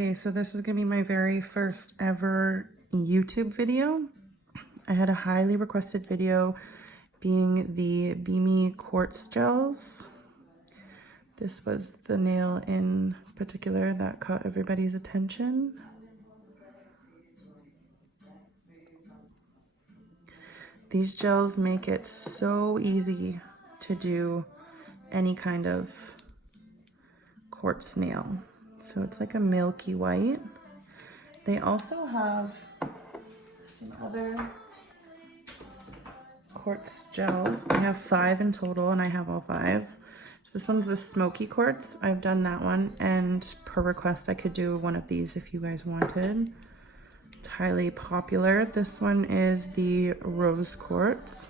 Okay, so this is gonna be my very first ever YouTube video. I had a highly requested video being the Bemi Quartz gels. This was the nail in particular that caught everybody's attention. These gels make it so easy to do any kind of quartz nail. So it's like a milky white. They also have some other quartz gels. They have 5 in total and I have all 5. So this one's the smoky quartz. I've done that one, and per request I could do one of these if you guys wanted. It's highly popular. This one is the rose quartz.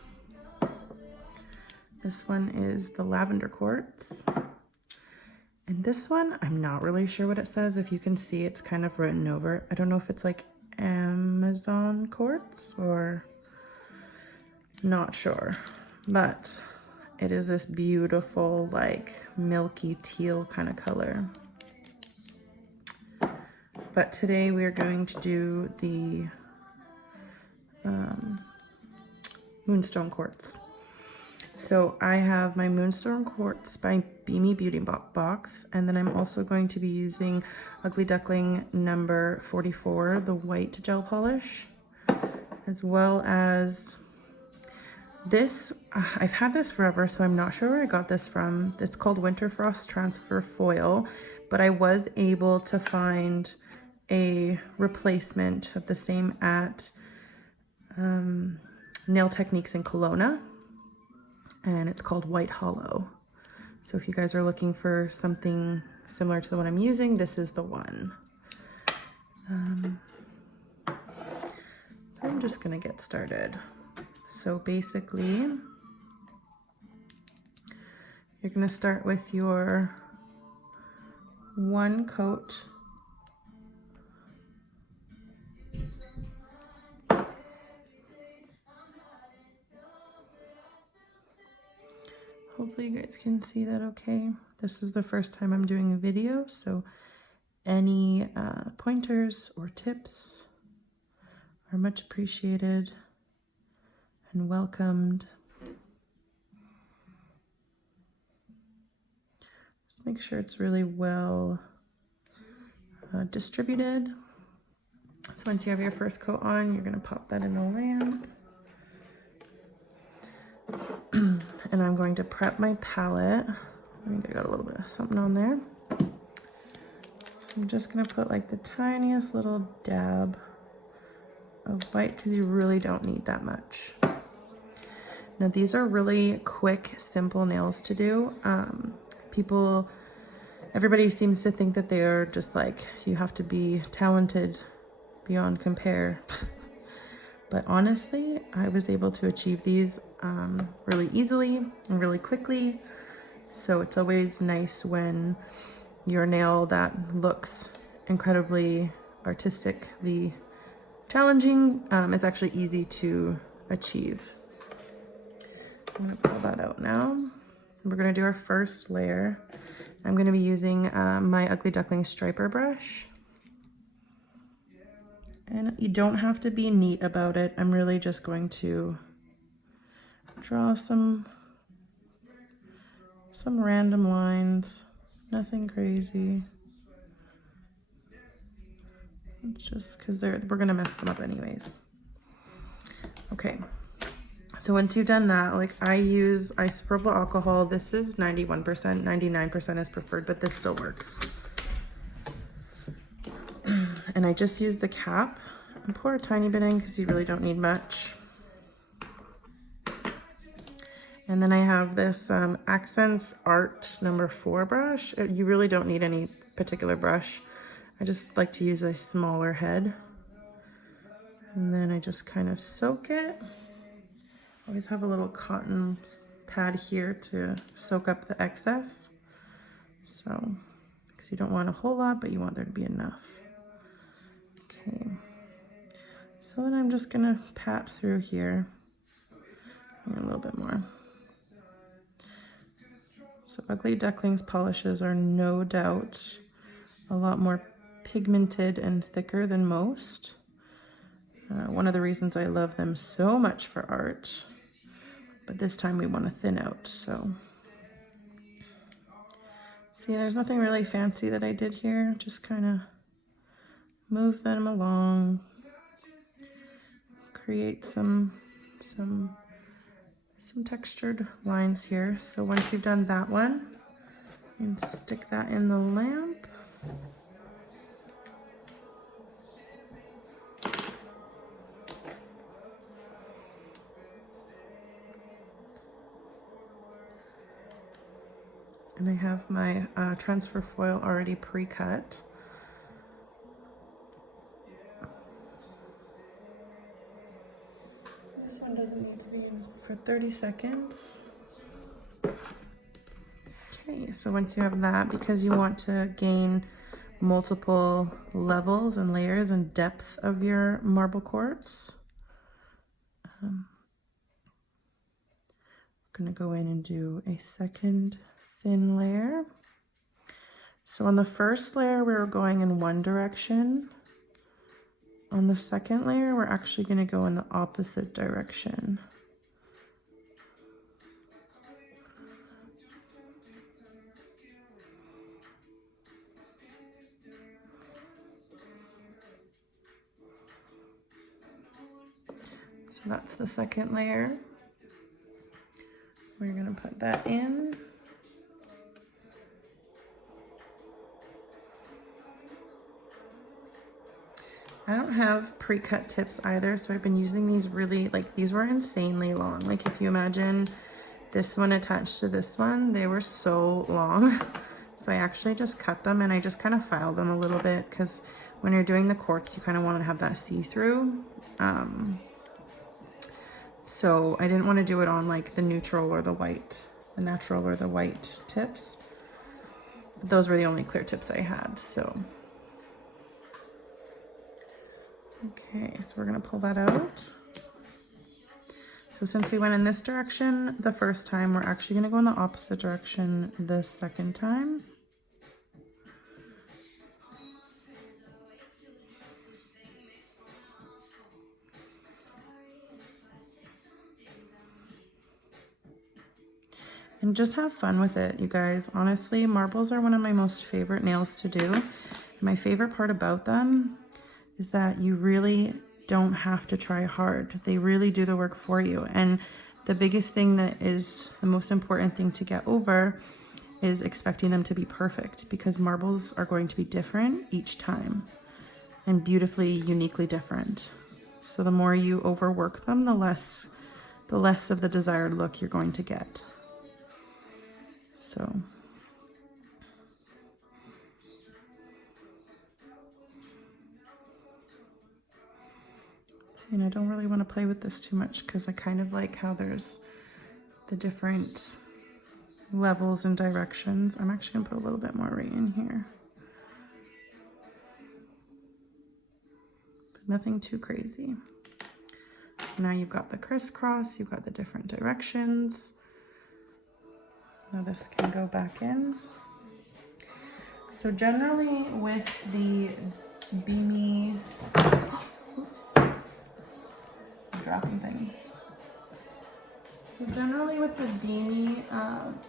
This one is the lavender quartz. And this one, I'm not really sure what it says. If you can see, it's kind of written over. I don't know if it's like Amazon quartz or not sure, but it is this beautiful, like milky teal kind of color. But today we are going to do the Moonstone Quartz. So I have my Moonstone Quartz by Bemi Beauty Box, and then I'm also going to be using Ugly Duckling number 44, the white gel polish, as well as this. I've had this forever, so I'm not sure where I got this from. It's called Winter Frost Transfer Foil, but I was able to find a replacement of the same at Nail Techniques in Kelowna, and it's called White Hollow. So if you guys are looking for something similar to the one I'm using, this is the one. I'm just gonna get started. So basically, you're gonna start with your 1 coat . Hopefully you guys can see that okay. This is the first time I'm doing a video, so any pointers or tips are much appreciated and welcomed. Just make sure it's really well distributed. So once you have your first coat on, you're gonna pop that in the lamp. And I'm going to prep my palette. I think I got a little bit of something on there. So I'm just gonna put like the tiniest little dab of white, because you really don't need that much. Now these are really quick, simple nails to do. Everybody seems to think that they are just like, you have to be talented beyond compare. But honestly, I was able to achieve these really easily and really quickly. So it's always nice when your nail that looks incredibly artistically challenging is actually easy to achieve. I'm gonna pull that out now. We're gonna do our first layer. I'm gonna be using my Ugly Duckling striper brush. And you don't have to be neat about it. I'm really just going to draw some random lines, nothing crazy. It's just because we're gonna mess them up anyways. Okay, so once you've done that, like I use isopropyl alcohol. This is 91%, 99% is preferred, but this still works. And I just use the cap and pour a tiny bit in because you really don't need much. And then I have this Accents Art number 4 brush. You really don't need any particular brush. I just like to use a smaller head. And then I just kind of soak it. I always have a little cotton pad here to soak up the excess. So, because you don't want a whole lot, but you want there to be enough. Okay, so then I'm just gonna pat through here and a little bit more. So Ugly Duckling's polishes are no doubt a lot more pigmented and thicker than most. One of the reasons I love them so much for art, but this time we want to thin out, so. See, there's nothing really fancy that I did here, just kind of move them along, create some textured lines here. So once you've done that one, you can stick that in the lamp. And I have my transfer foil already pre-cut. This one doesn't need to be in for 30 seconds. Okay, so once you have that, because you want to gain multiple levels and layers and depth of your marble quartz, I'm gonna go in and do a second thin layer. So on the first layer, we're going in one direction. On the second layer, we're actually going to go in the opposite direction. So that's the second layer. We're going to put that in. I don't have pre-cut tips either, so I've been using these really, like, these were insanely long. Like, if you imagine this one attached to this one, they were so long. So I actually just cut them and I just kind of filed them a little bit, because when you're doing the quartz, you kind of want to have that see-through. So I didn't want to do it on like the neutral or the white, the natural or the white tips. Those were the only clear tips I had, so. Okay, so we're gonna pull that out. So since we went in this direction the first time, we're actually gonna go in the opposite direction the second time. And just have fun with it, you guys. Honestly, marbles are one of my most favorite nails to do. My favorite part about them is that you really don't have to try hard. They really do the work for you. And the biggest thing that is the most important thing to get over is expecting them to be perfect, because marbles are going to be different each time and beautifully, uniquely different. So the more you overwork them, the less of the desired look you're going to get. So. And I don't really want to play with this too much, because I kind of like how there's the different levels and directions. I'm actually going to put a little bit more right in here. But nothing too crazy. So now you've got the crisscross, you've got the different directions. Now this can go back in. So generally with the Bemi, oops. Dropping things. So generally with the Bemi,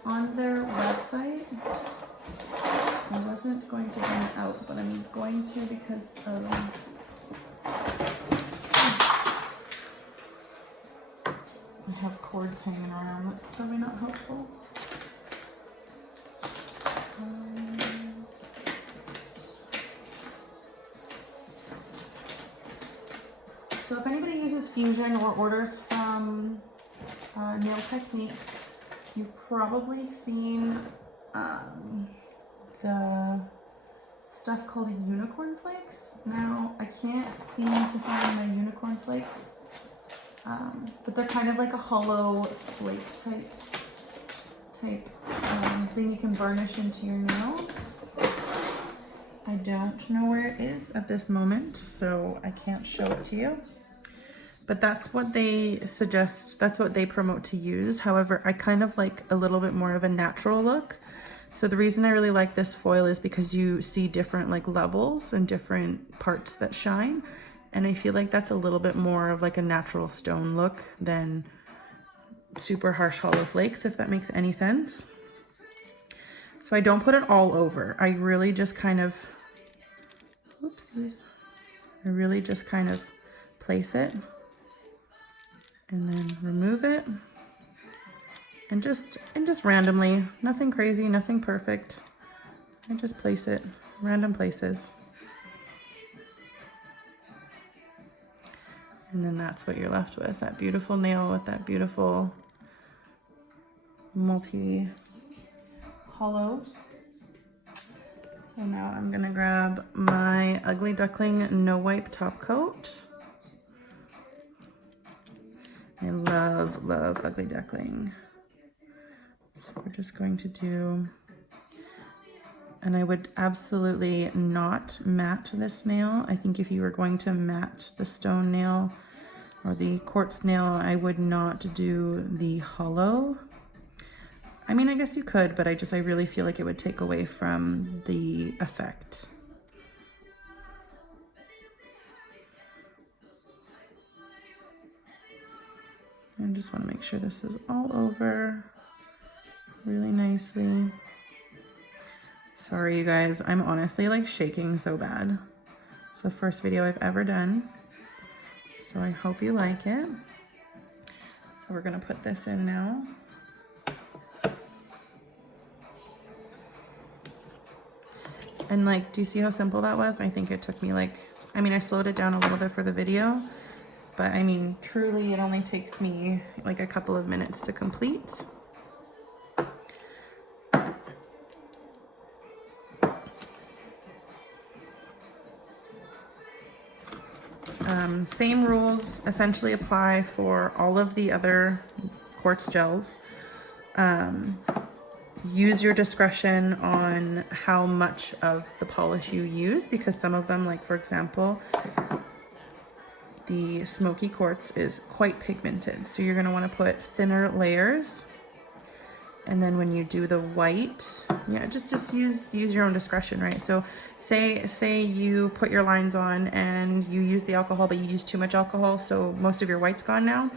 on their website, I wasn't going to bring it out, but I'm going to, because of I have cords hanging around. That's probably not helpful. So if anybody uses Fusion or orders from Nail Techniques, you've probably seen the stuff called unicorn flakes. Now, I can't seem to find my unicorn flakes, but they're kind of like a hollow flake type thing you can burnish into your nails. I don't know where it is at this moment, so I can't show it to you. But that's what they suggest, that's what they promote to use. However, I kind of like a little bit more of a natural look. So the reason I really like this foil is because you see different like levels and different parts that shine. And I feel like that's a little bit more of like a natural stone look than super harsh hollow flakes, if that makes any sense. So I don't put it all over. I really just kind of, oopsies. I really just kind of place it and then remove it. And just randomly, nothing crazy, nothing perfect. I just place it random places. And then that's what you're left with, that beautiful nail with that beautiful multi-hollow. So now I'm gonna grab my Ugly Duckling No Wipe top coat. I love, love Ugly Duckling. So we're just going to do, and I would absolutely not matte this nail. I think if you were going to matte the stone nail or the quartz nail, I would not do the hollow. I mean, I guess you could, but I really feel like it would take away from the effect. I just want to make sure this is all over really nicely. Sorry, you guys, I'm honestly like shaking so bad. It's the first video I've ever done, so I hope you like it. So we're gonna put this in now. And like, do you see how simple that was? I think it took me like, I mean, I slowed it down a little bit for the video, but I mean, truly it only takes me like a couple of minutes to complete. Same rules essentially apply for all of the other quartz gels. Use your discretion on how much of the polish you use, because some of them, like for example, the smoky quartz is quite pigmented. So you're gonna wanna put thinner layers. And then when you do the white, yeah, just use your own discretion, right? So say you put your lines on and you use the alcohol, but you use too much alcohol, so most of your white's gone now.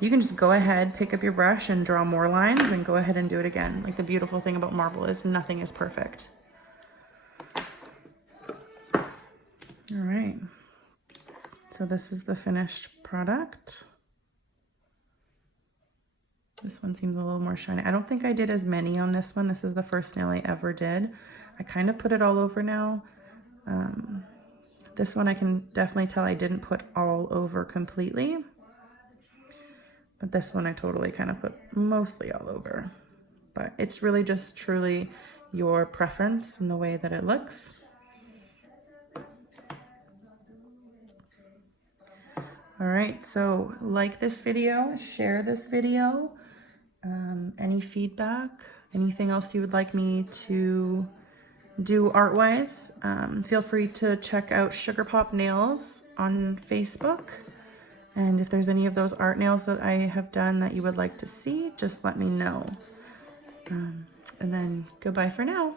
You can just go ahead, pick up your brush and draw more lines and go ahead and do it again. Like, the beautiful thing about marble is nothing is perfect. All right, so this is the finished product. This one seems a little more shiny. I don't think I did as many on this one. This is the first nail I ever did. I kind of put it all over now. This one I can definitely tell I didn't put all over completely. But this one I totally kind of put mostly all over. But it's really just truly your preference and the way that it looks. All right, so like this video, share this video. Any feedback, anything else you would like me to do art-wise, feel free to check out Sugar Pop Nails on Facebook. And if there's any of those art nails that I have done that you would like to see, just let me know. And then goodbye for now.